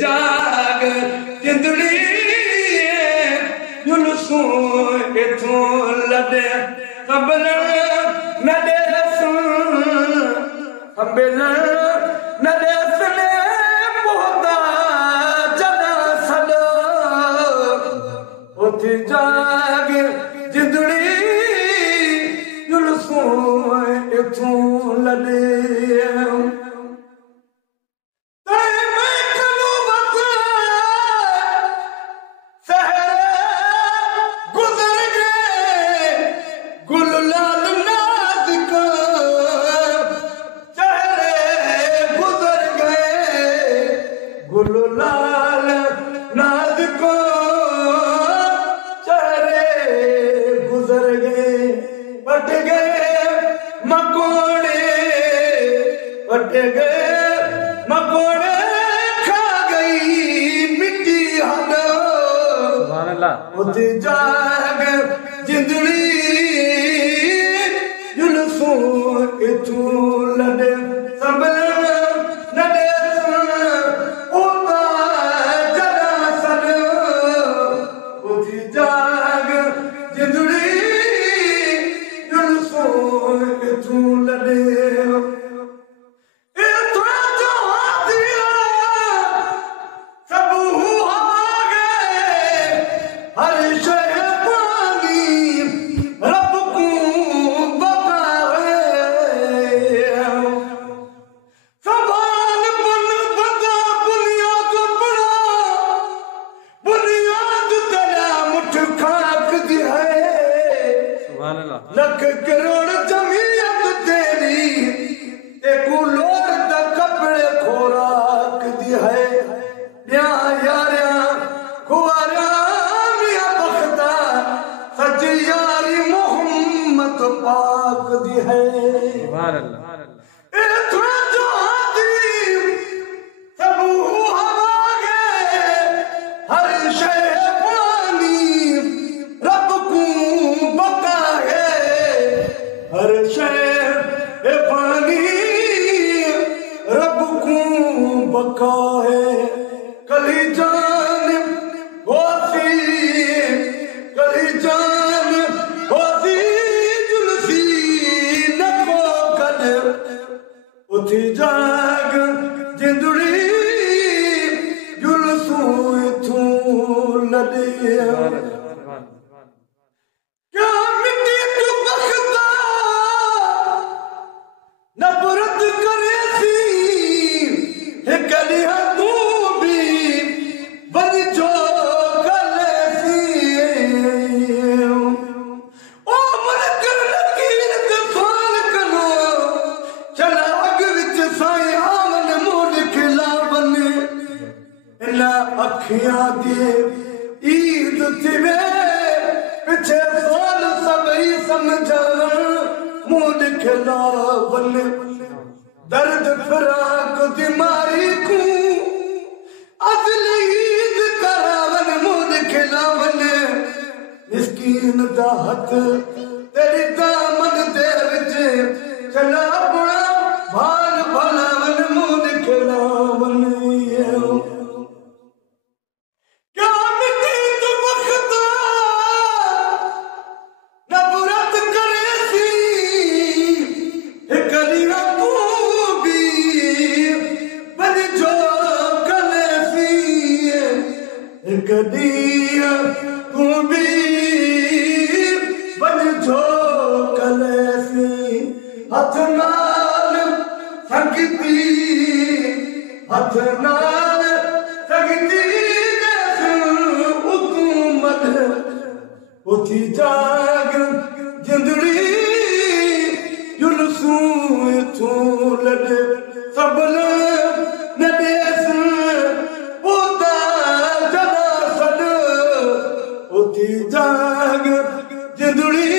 जाग जिंदड़ी जुलूसू इथों लॾे कबल न ॾे पोहता जॾा सॾ उथी जाग जिंदड़ी जुलूसू इथों लॾे लाल नाद को चेहरे गुजर गए पट गए मकोड़े खा गई मिट्टी हद उठी जाग जिंदड़ी जुलूसू इथों लॾे संभल लख करोड़ जमीयत तेरी एकू लोड़ दा कपड़े खोराक दी है या यारा खुआरा मिया बख्ता सच यारी मोहम्मद पाक दी है सुभान अल्लाह हर शय पानी रब को बका है कली जान होती जुल्फी नको कद उठी जाग जिंदड़ी जुलूसू इथों लॾे अखियां दे ईद थिवे पिछे सोल सबई समझण मुंह खिला वन दर्द फिराक दिमारी को अदल ईद करावन मुंह खिला वन मिस्कीन दा हथ तेरी दामन दे विच चला बुणा भाल भलावन मुंह खिला वन गदिया तू भी बन जो कलेसी हथ नाल संगती हुकूमत उठी जाग जिंदड़ी जुलूसू इथों लॾे सबल न ॾेस जाग जिंदड़ी